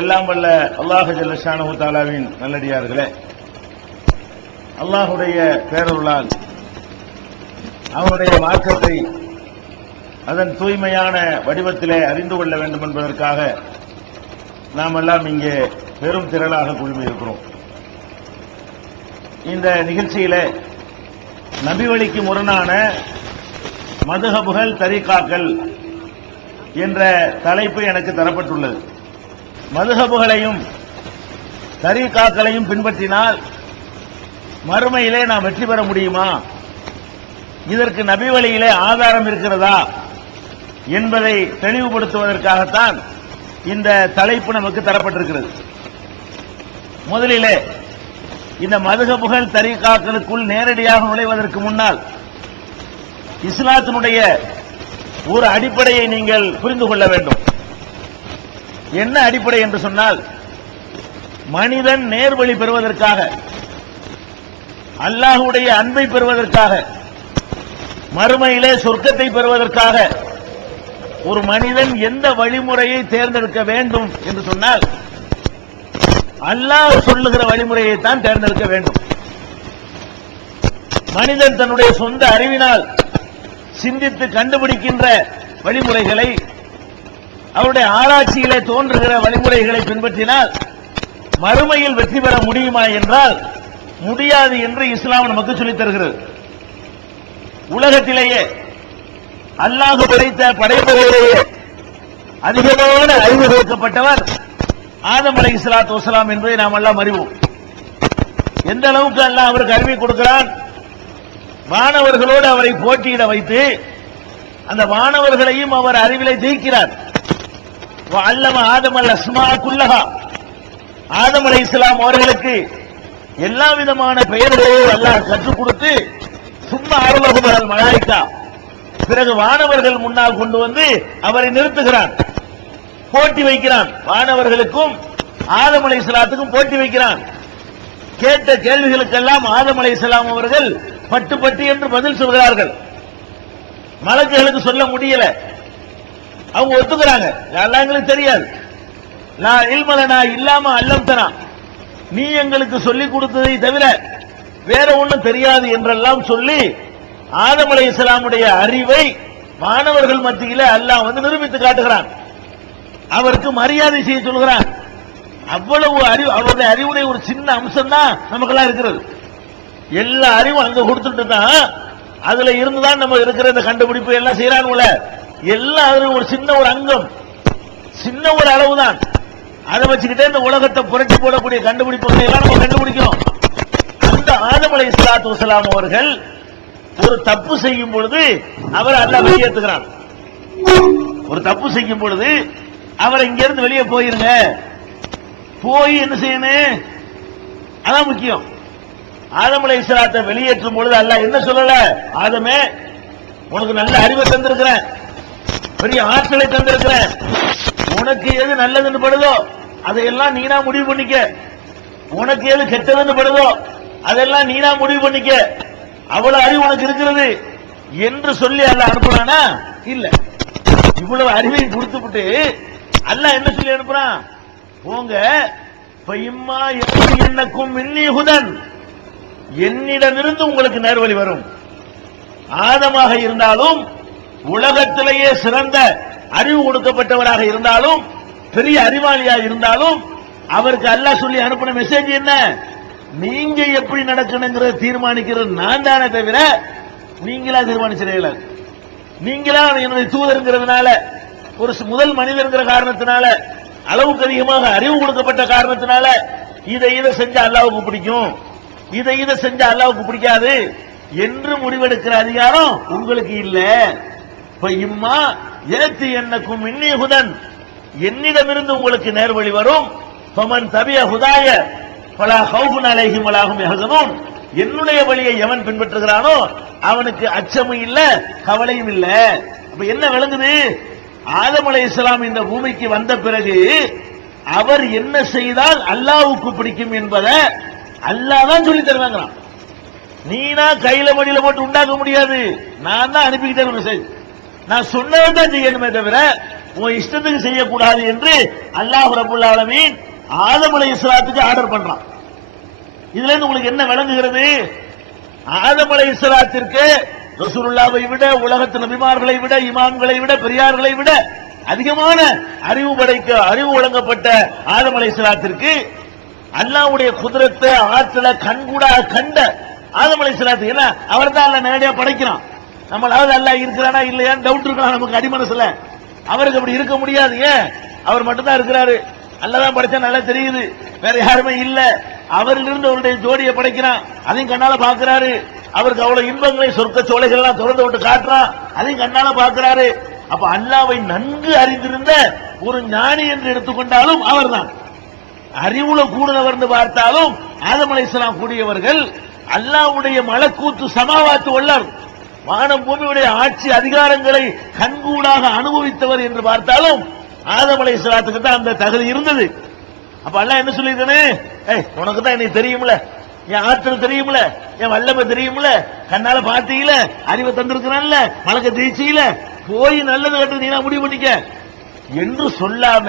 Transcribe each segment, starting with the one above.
எல்லாம் வல்ல அல்லாஹ் ஜல்ல ஷானஹு தஆலாவின் நல்லடியார்களே, அல்லாஹுடைய பேரருளால் அவனுடைய மார்க்கத்தை அதன் தூய்மையான வடிவத்திலே அறிந்து கொள்ள வேண்டும் என்பதற்காக நாம் எல்லாம் இங்கே பெரும் திரளாக குழுமி இருக்கிறோம். இந்த நிகழ்ச்சியிலே நபி வழிக்கு முரணான மதுஹபுகள் தரீகாக்கள் என்ற தலைப்பு எனக்கு தரப்பட்டுள்ளது. மதுஹபுகளையும் தரீகாக்களையும் பின்பற்றினால் மறுமையிலே நாம் வெற்றி பெற முடியுமா, இதற்கு நபி வழியிலே ஆதாரம் இருக்கிறதா என்பதை தெளிவுபடுத்துவதற்காகத்தான் இந்த தலைப்பு நமக்கு தரப்பட்டிருக்கிறது. முதலிலே இந்த மதுஹபுகள் தரீகாக்களுக்குள் நேரடியாக நுழைவதற்கு முன்னால் இஸ்லாத்தினுடைய ஒரு அடிப்படையை நீங்கள் புரிந்து கொள்ள வேண்டும். என்ன அடிப்படை என்று சொன்னால், மனிதன் நேர்வழி பெறுவதற்காக, அல்லாஹ்வுடைய அன்பை பெறுவதற்காக, மறுமையிலே சொர்க்கத்தை பெறுவதற்காக ஒரு மனிதன் எந்த வழிமுறையை தேர்ந்தெடுக்க வேண்டும் என்று சொன்னால், அல்லாஹ் சொல்லுகிற வழிமுறையை தான் தேர்ந்தெடுக்க வேண்டும். மனிதன் தன்னுடைய சொந்த அறிவினால் சிந்தித்து கண்டுபிடிக்கின்ற வழிமுறைகளை, அவருடைய ஆராய்ச்சியிலே தோன்றுகிற வழிமுறைகளை பின்பற்றினால் மறுமையில் வெற்றி பெற முடியுமா என்றால் முடியாது என்று இஸ்லாம் நமக்கு சொல்லித் தருகிறது. உலகத்திலேயே அல்லாஹ் படைத்த படைப்புகளிலேயே அதிகமான அறிவு கொடுக்கப்பட்டவர் ஆதம் அலைஹிஸ்ஸலாத்து வஸ்ஸலாம் என்பதை நாம் எல்லாம் அறிவோம். எந்த அளவுக்கு அல்லாஹ் அவருக்கு அறிவை கொடுக்கிறான், மாணவர்களோடு அவரை போட்டியிட வைத்து அந்த மாணவர்களையும் அவர் அறிவிலை ஜெயிக்கிறார். அல்லம ஆதம் அல் அஸ்மா குல்லஹா, ஆதம் அலைஹிஸ்ஸலாம் அவர்களுக்கு எல்லா விதமான பெயர்களையும் அல்லாஹ் கற்றுக் கொடுத்து, சும்மா அருளகுமரல் மலாயிகா, பிறகு வானவர்கள் முன்னால் கொண்டு வந்து அவரை நிறுத்துகிறான், போட்டி வைக்கிறான். வானவர்களுக்கும் ஆதம் அலைஹிஸ்ஸலாத்துக்கும் போட்டி வைக்கிறான். கேட்ட கேள்விகளுக்கெல்லாம் ஆதம் அலைஹிஸ்ஸலாம் அவர்கள் பட்டு பட்டு என்று பதில் சொல்கிறார்கள். மலக்குகளுக்கு சொல்ல முடியல, அவங்க ஒத்துக்கிறாங்க, எல்லாம் எங்களுக்கு தெரியாது, நான் இல்மலனா இல்லாம அல்லம்தனா, நீ எங்களுக்கு சொல்லிக் கொடுத்ததை தவிர வேற ஒண்ணும் தெரியாது என்றெல்லாம் சொல்லி ஆதம் அலைஹிஸ்ஸலாமுடைய அறிவை மாணவர்கள் மத்தியிலே அல்லாஹ் வந்து நிரூபித்து காட்டுகிறான். அவருக்கு மரியாதை செய்ய சொல்கிறான். அவ்வளவு அறிவு, அவருடைய அறிவுடைய ஒரு சின்ன அம்சம் தான் நமக்கெல்லாம் இருக்கிறது. எல்லா அறிவும் அங்க கொடுத்துட்டு தான் அதுல இருந்துதான் நம்ம இருக்கிற இந்த கண்டுபிடிப்பு எல்லாம் செய்யறானுல, எல்லா அறிவும் ஒரு சின்ன ஒரு அங்கம், சின்ன ஒரு அளவு தான். அதை வச்சுக்கிட்டே இந்த உலகத்தை புரட்டி போடக்கூடிய கண்டுபிடிப்புகளை எல்லாம் நம்ம கண்டுபிடிக்கிறோம். அந்த ஆதம் அலைஹிஸ்ஸலாத்து வஸ்ஸலாம் அவர்கள் ஒரு தப்பு செய்யும் பொழுது அவர் அல்லாஹ் வெளியேற்றுகிறான். ஒரு தப்பு செய்யும் பொழுது அவரை இங்க இருந்து வெளியே போயிருங்க, போய் என்ன செய்யணும், அதான் முக்கியம். ஆதம் அலைஹிஸ்ஸலாத்தை வெளியேற்றும் பொழுது அல்லாஹ் என்ன சொல்லல, ஆதமே உனக்கு நல்ல அறிவை தந்திருக்கிறேன், பெரிய ஆற்றலை தந்திருக்கிறேன், உனக்கு எது நல்லதுன்னு படுதோ அதையெல்லாம் நீனா முடிவு பண்ணிக்க, உனக்கு எது கெட்டதுன்னு படுதோ அதெல்லாம் நீனா முடிவு பண்ணிக்க, அவ்வளவு அறிவு உனக்கு இருக்கிறது என்று சொல்லி அல்லாஹ் அனுப்புறானா? இல்ல. இவ்வளவு அறிவையும் கொடுத்துவிட்டு அல்லாஹ் என்ன சொல்லி அனுப்புறான், போங்க பையம்மா என்னக்கும் மின்னி ஹுதன், என்னிடமிருந்து உங்களுக்கு நேர்வழி வரும். ஆதமாக இருந்தாலும், உலகத்திலேயே சிறந்த அறிவு கொடுக்கப்பட்டவராக இருந்தாலும், பெரிய அறிவாளியாக இருந்தாலும், அவருக்கு அல்லாஹ் சொல்லி அனுப்பின மெசேஜ் என்ன, நீங்க எப்படி நடக்கணுங்கிறத தீர்மானிக்கிறது நான் தானே தவிர நீங்களா தீர்மானிச்சிடல. நீங்களா என்னுடைய தூதருங்கிறதுனால, ஒரு முதல் மனிதர்ங்கிற காரணத்தினால, அளவுக்கு அதிகமாக அறிவு கொடுக்கப்பட்ட காரணத்தினால இதை செஞ்சா அல்லாஹ்வுக்கு பிடிக்கும், இதை செஞ்சா அல்லாஹ்வுக்கு பிடிக்காது என்று முடிவெடுக்கிற அதிகாரம் உங்களுக்கு இல்ல. இம்மா ஏத்தி என்னக்கும் மின்னி ஹுதன், என்னிடமிருந்து உங்களுக்கு நேர்வழி வரும். ஃபமன் தபிய ஹுதாய ஃபலா ஹௌஃபுன் அலைஹிம் வலா ஹும் யஹ்சனூன், என்னுடைய வழியை எவன் பின்பற்றுகிறானோ அவனுக்கு அச்சமும் இல்ல, கவலையும் இல்ல. அப்ப என்ன விளங்குது, ஆதம் அலைஹிஸ்ஸலாம் இந்த பூமிக்கு வந்த பிறகு அவர் என்ன செய்தால் அல்லாஹ்வுக்கு பிடிக்கும் என்பதை அல்லாஹ் தான் சொல்லி தருவாங்களாம். நீனா கையில மடியில போட்டு உண்டாக்க முடியாது, நான் தான் அனுப்பிக்கிட்டே மெசேஜ், நான் சொன்னதான் செய்யணுமே தவிர உன் இஷ்டத்துக்கு செய்யக்கூடாது என்று அல்லாஹ் ரப்பல் ஆலமீன் ஆதம் அலைஹிஸ்ஸலாத்துக்கு ஆர்டர் பண்றான். இதுல இருந்து உங்களுக்கு என்ன விளங்குகிறது? ஆதம் அலைஹிஸ்ஸலாத்திற்கு ரசூலுல்லாஹ்வை விட, உலகத்து நபிமார்களை விட, இமாம்களை விட, பெரியார்களை விட அதிகமான அறிவு வழங்கப்பட்ட ஆதம் அலைஹிஸ்ஸலாத்திற்கு அல்லாஹ்வுடைய குதிரத்தை ஆற்றல கண்கூடாக கண்ட ஆதம் அலைஹிஸ்ஸலாத்து, ஏன்னா அவர் தான் அல்லாஹ் நேரடியா படைக்கிறான். நம்மளாவது அல்லாஹ் இருக்கிறானா இல்லையான்னு டவுட் இருக்கலாம் நமக்கு அடிமனசுல. அவருக்கு அப்படி இருக்க முடியாது. ஏன்? அவர் மட்டும்தான் இருக்கிறாரு. அல்லாஹ் தான் படைச்சா நல்லா தெரியுது, வேற யாருமே இல்ல. அவரிலிருந்து அவருடைய ஜோடியை படைக்கிறான், அதையும் கண்ணால பாக்குறாரு. அவருக்கு அவ்வளவு இன்பங்களை, சொர்க்க சோலைகள் எல்லாம் திறந்து விட்டு காட்டுறான், அதையும் கண்ணால பாக்குறாரு. அப்ப அல்லாஹ்வை நன்கு அறிந்திருந்த ஒரு ஞானி என்று எடுத்துக்கொண்டாலும் அவர்தான். அறிவுல கூடுதவர் பார்த்தாலும் ஆதம் அலைஹிஸ்ஸலாம் கூடியவர்கள். அல்லாஹ்வுடைய மலக்கூத்து சமாவாத்து வல்லர், வானம் பூமியுடைய ஆட்சி அதிகாரங்களை கண்கூடாக அனுபவித்தவர் என்று பார்த்தாலும் ஆதம் அலைஹிஸ்ஸலாத்துக்கு தான் அந்த தகுதி இருந்தது. அப்ப அல்லாஹ் என்ன சொல்லிருக்கானே, உனக்கு தான் என்னை தெரியும்ல, என் ஆற்றல் தெரியும்ல, என் வல்லமை தெரியும்ல, கண்ணால பார்த்தீங்கள, அறிவை தந்திருக்கிறான்ல, மலக்க ஜெயிச்சீல, போய் நல்லது கட்டு நீ முடிவு பண்ணிக்க என்று சொல்லாம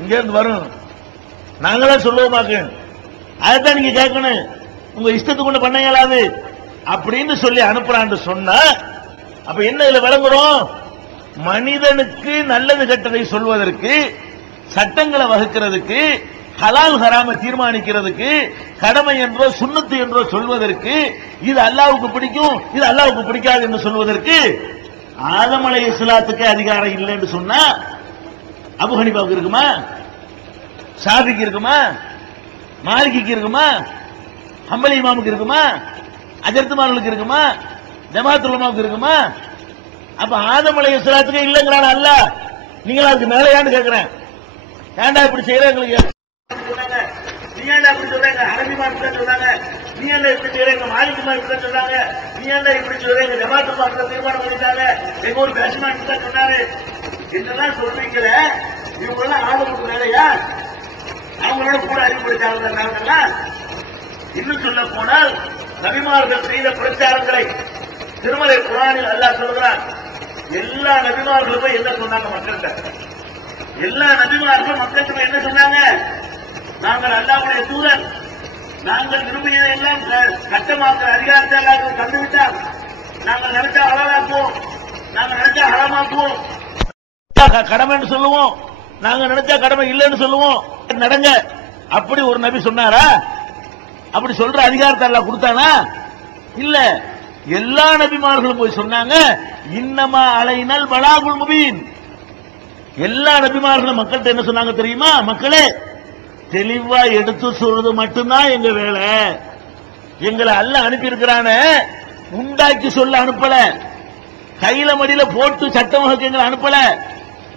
இங்க இருந்து வரும் நாங்களா சொல்லுவோமாக்கு, அதைத்தான் நீங்க கேட்கணும், உங்க இஷ்டத்துக்கு கொண்டு பண்ண இயலாது அப்படின்னு சொல்லி அனுப்புறான்னு சொன்னா அப்ப என்ன இதுல விளங்குறோம்? மனிதனுக்கு நல்லது கெட்டதை சொல்வதற்கு, சட்டங்களை வகுக்கிறதுக்கு, ஹலால் ஹராம தீர்மானிக்கிறதுக்கு, கடமை என்றோ சுன்னத்து என்றோ சொல்வதற்கு, இது அல்லாஹ்வுக்கு பிடிக்கும், இது அல்லாஹ்வுக்கு பிடிக்காது என்று சொல்வதற்கு ஆதம் அலைஹிஸ்ஸலாத்துக்கு அதிகாரம் இல்லை என்று சொன்னா அபூ ஹனீஃபாவுக்கு இருக்குமா? ஷாஃபிக்கு இருக்குமா? மாலிகிக்கு இருக்குமா? ஹம்பலி இமாமுக்கு இருக்குமா? அஜர்த்துமார்களுக்கு இருக்குமா? ஜமாஅத்துல் உலமாவுக்கு இருக்குமா? அப்ப ஆதம் அலைஹிஸ்ஸலாத்துக்கு இல்லங்கிறான் அல்லாஹ். நீங்களா அதுக்கு மேலையான்னு கேட்கிறேன். ஏன்டா இப்படி செய்யற? எங்களுக்கு நீ ஏன்டா இப்படி சொல்றாங்க? அரபிமா இப்படி சொல்றாங்க, நீ ஏன்டா இப்படி செய்யறீங்க? மாலிகுமா இப்படி சொல்றாங்க, நீ ஏன்டா இப்படி சொல்றீங்க? ஜமாஅத்துல் உலமா தீர்மானம் பண்ணிட்டாங்க, எங்க ஒரு பேசுமா இப்படி சொன்னாரு என்னெல்லாம் சொல்றீங்கள, இவங்க எல்லாம் ஆதமுக்கு மேலையா? அவங்களோட கூட அறிவுறுத்தாங்க. இன்னும் சொல்ல போனால் நபிமார்கள் செய்த பிரச்சாரங்களை திருமலை குர்ஆனில் அல்லாஹ் சொல்கிறான். எல்லா நபிமார்களும் என்ன சொன்னாங்க மக்கள்கிட்ட? எல்லா நபிமார்களும் மக்களுக்கு என்ன சொன்னாங்க? நாங்கள் அல்லாஹ்வுடைய தூதர், நாங்கள் விரும்பியதை எல்லாம் சட்டமாக்குற அதிகாரத்தை எல்லாருக்கும் தந்துவிட்டார். நாங்கள் நினைச்சா ஹலாலாக்குவோம், நாங்கள் நினைச்சா ஹராமாக்குவோம், கடமைன்னு சொல்லுவோம், நாங்க நினைச்சா கடமை இல்லைன்னு சொல்லுவோம், நடங்க. அப்படி ஒரு நபி சொன்னாரா? அப்படி சொல்ற அதிகாரத்தை எல்லாம் கொடுத்தானா? இல்ல. எல்லா நபிமார்களும் போய் சொன்னாங்க, இன்னமா அலைனல் பலாகுல் முபீன். எல்லா நபிமார்களும் மக்கள்கிட்ட என்ன சொன்னாங்க தெரியுமா? மக்களே, தெளிவா எடுத்து சொல்றது மட்டும்தான் எங்க வேலை. எங்களை அல்லாஹ் அனுப்பி இருக்கிறான, உண்டாக்கி சொல்ல அனுப்பல, கையில மடியில போட்டு சட்டம் வகுக்க எங்களை அனுப்பல,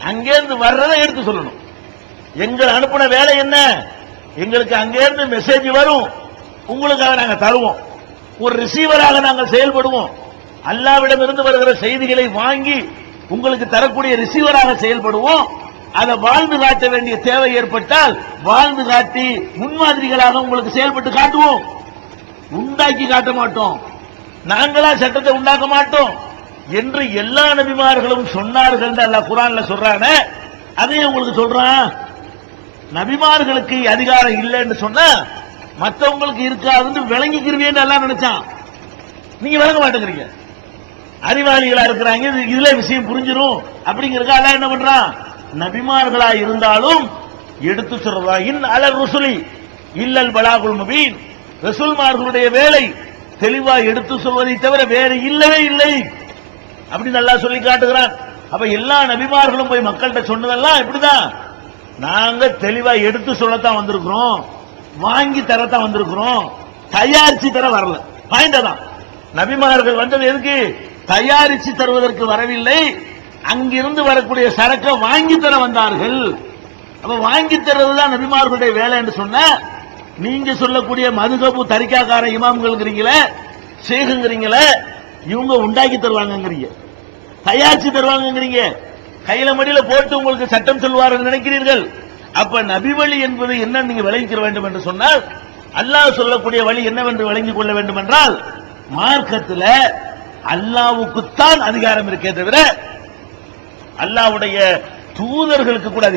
அங்கேருந்து வர்றதை எடுத்து சொல்லணும். எங்களை அனுப்பின வேலை என்ன? எங்களுக்கு அங்கேருந்து மெசேஜ் வரும், உங்களுக்காக நாங்க தருவோம், ஒரு ரிசீவராக நாங்கள் செயல்படுவோம். அல்லாஹ்விடம் இருந்து வருகிற செய்திகளை வாங்கி உங்களுக்கு தரக்கூடிய ரிசீவராக செயல்படுவோம். அதை வாழ்ந்து காட்ட வேண்டிய தேவை ஏற்பட்டால் வாழ்ந்து காட்டி முன்மாதிரிகளாக உங்களுக்கு செயல்பட்டு காட்டுவோம். உண்டாக்கி காட்ட மாட்டோம், நாங்களா சட்டத்தை உண்டாக்க மாட்டோம் என்று எல்லா நபிமார்களும் சொன்னார்கள். அல்லாஹ் குர்ஆன்ல சொல்றானே, அதையும் உங்களுக்கு சொல்றான். நபிமார்களுக்கு அதிகாரம் இல்லைன்னு சொன்னா மற்றவங்களுக்கு இருக்காதுன்னு விளங்கிக்கிறீங்கன்னு எல்லாம் நினைச்சான். நீங்க விளங்க மாட்டேங்கிறீங்க, அறிவாளிகளா இருக்கிறாங்க, இதுல விஷயம் புரிஞ்சிரும் அப்படிங்கிறதுக்கு அல்லாஹ் என்ன பண்றான்? நபிமார்களா இருந்தாலும் எடுத்து சொல்றதா, இன் அலர் ருசுலி இல்லல் பலாகுல் முபீன். ரசூல்மார்களுடைய வேலை தெளிவா எடுத்து சொல்வதை தவிர வேற இல்லவே இல்லை அப்படி நல்லா சொல்லி காட்டுகிறான். அப்ப எல்லா நபிமார்களும் போய் மக்கள்கிட்ட சொன்னதெல்லாம் இப்படிதான், நாங்க தெளிவா எடுத்து சொல்லத்தான் வந்திருக்கிறோம், வாங்கி தரத்தான் வந்திருக்கிறோம், தயாரிச்சு தர வரல. பாயிண்ட் தான். நபிமார்கள் வந்தது எதுக்கு? தயாரிச்சு தருவதற்கு வரவில்லை, அங்கிருந்து வரக்கூடிய சரக்கை வாங்கி தர வந்தார்கள். அப்ப வாங்கி தருவதுதான் நபிமார்களுடைய வேலை என்று சொன்ன, நீங்க சொல்லக்கூடிய மதுகபு தரிக்காக்கார இமாம்கள்ங்கிறீங்களே, ஷேகுங்கிறீங்களே, இவங்க உண்டாக்கி தருவாங்கிறீங்க, தயாரிச்சு தருவாங்கிறீங்க, கையில மடியில போட்டு உங்களுக்கு சட்டம் சொல்வார்கள் நினைக்கிறீர்கள். அப்ப நபி வழி என்பது என்ன நீங்க விளங்கிக்க வேண்டும் என்று சொன்னால், அல்லாஹ் சொல்லக்கூடிய வழி என்னவென்று விளங்கிக் கொள்ள வேண்டும் என்றால், மார்க்கத்தில் அல்லாஹ்வுக்குத்தான் அதிகாரம் இருக்கே தவிர அல்லாஹ்வுடைய தூதர்களுக்கு கூட அதிகம்.